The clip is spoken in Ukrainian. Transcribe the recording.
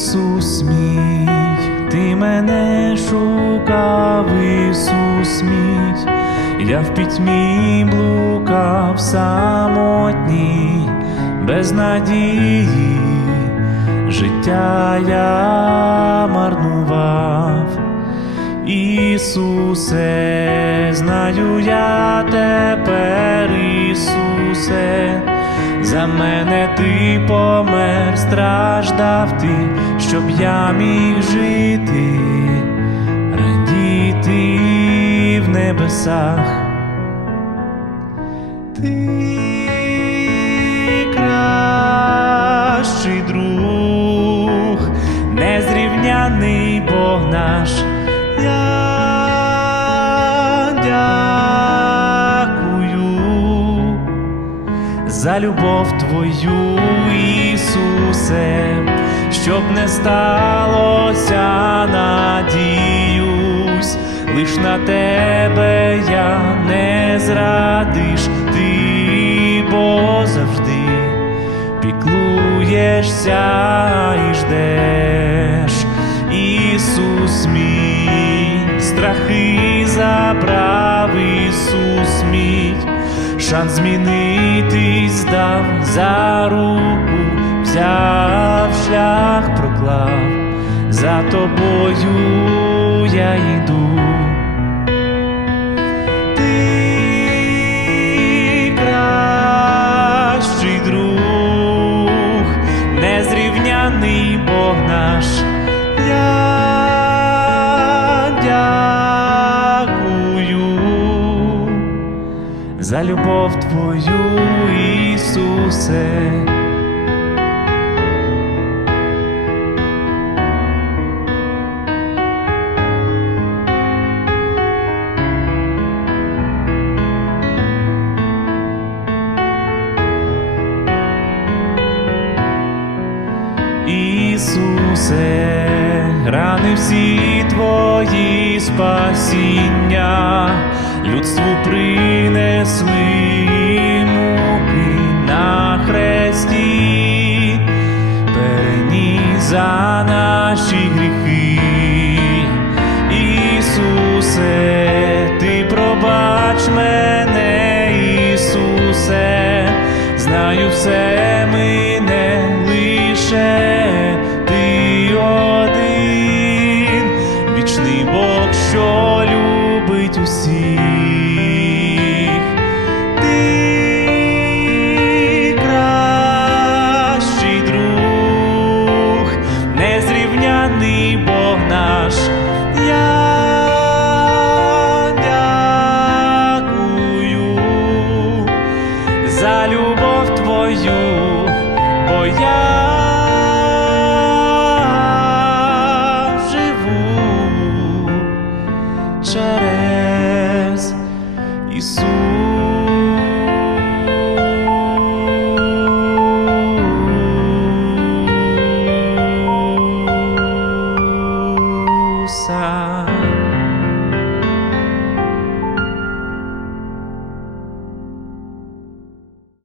Ісус мій, ти мене шукав, Ісус мій, я в пітьмі блукав самотній, без надії, життя я марнував. Ісусе, знаю я тепер, Ісусе, за мене ти помер, страждав ти, щоб я міг жити, радіти в небесах. Ти кращий друг, незрівняний Бог наш. Я за любов Твою, Ісусе, щоб не сталося, надіюсь, лиш на тебе я не зрадиш, ти бо завжди піклуєшся і ждеш, Ісус мій, страхи забрав, Ісус мій, шанс змінитись дав за руку, взяв шлях проклав, за тобою я йду. Ти кращий друг, незрівняний Бог наш. Я за любов Твою, Ісусе, рани всі твої спасіння, людству принесли муки на хресті, переніс за наші гріхи. Ісусе, ти пробач мене, Ісусе, знаю все мине Бог, що любить усіх. Ти кращий друг, незрівняний Бог наш. Я дякую за любов твою, бо я Ceres e Sul.